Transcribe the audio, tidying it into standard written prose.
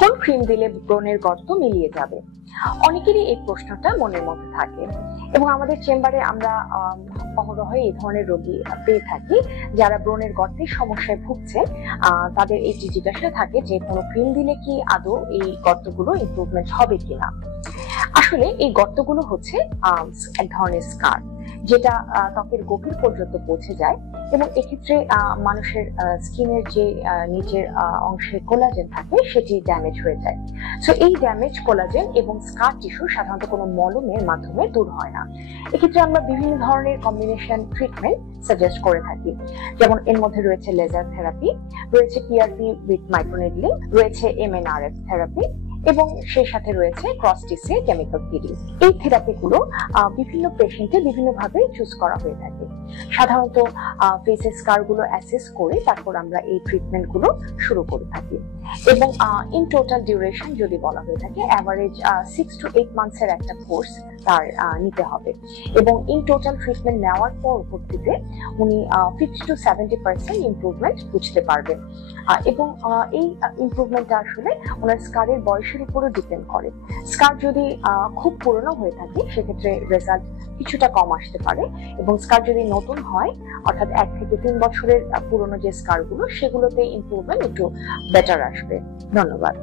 কোন ক্রিম দিলে ব্রণের গর্ত মিলিয়ে যাবে? অনেকেরই এই প্রশ্নটা মনের মধ্যে থাকে এবং আমাদের চেম্বারে আমরা অহরহ এই ধরনের রোগী পেয়ে থাকি যারা ব্রণের গর্তের সমস্যায় ভুগছে। তাদের এই জিজ্ঞাসা থাকে যে কোনো ক্রিম দিলে কি আদৌ এই গর্তগুলো ইমপ্রুভমেন্ট হবে কিনা। আসলে এই গর্তগুলো হচ্ছে এক ধরনের স্কার, যেটা ত্বকের গভীর পর্যন্ত পৌঁছে যায় এবং এক্ষেত্রে মানুষের স্কিনের যে নিচের অংশে কোলাজেন থাকে সেটি ড্যামেজ হয়ে যায়। সো এই ড্যামেজ কোলাজেন এবং স্কার টিস্যু সাধারণত কোনো মলমের মাধ্যমে দূর হয় না। এক্ষেত্রে আমরা বিভিন্ন ধরনের কম্বিনেশন ট্রিটমেন্ট সাজেস্ট করে থাকি, যেমন এর মধ্যে রয়েছে লেজার থেরাপি, রয়েছে পিআরপি উইথ মাইক্রোনেডলিং, রয়েছে এমএনআরএফ থেরাপি এবং সেই সাথে রয়েছে ক্রস টিসি কেমিক্যাল পিডিং। এই থেরাপিগুলো বিভিন্ন পেশেন্টে বিভিন্নভাবে চুজ করা হয়ে থাকে। সাধারণত ফেসের স্কারগুলো অ্যাসেস করে তারপর আমরা এই ট্রিটমেন্টগুলো শুরু করে থাকি এবং ইন টোটাল ডিউরেশন যদি বলা হয়ে থাকে অ্যাভারেজ 6 to 8 মান্থসের একটা কোর্স তার নিতে হবে এবং ইন টোটাল ট্রিটমেন্ট নেওয়ার পরবর্তীতে উনি 50 to 70% ইমপ্রুভমেন্ট বুঝতে পারবেন এবং এই ইমপ্রুভমেন্টটা আসলে ওনার স্কারের বয়সের উপরে ডিপেন্ড করে। স্কার যদি খুব পুরনো হয়ে থাকে সেক্ষেত্রে রেজাল্ট কিছুটা কম আসতে পারে এবং স্কার যদি নতুন হয় অর্থাৎ 1 থেকে 3 বছরের পুরনো যে স্কারগুলো সেগুলোতে ইমপ্রুভমেন্ট একটু বেটার আসবে। ধন্যবাদ।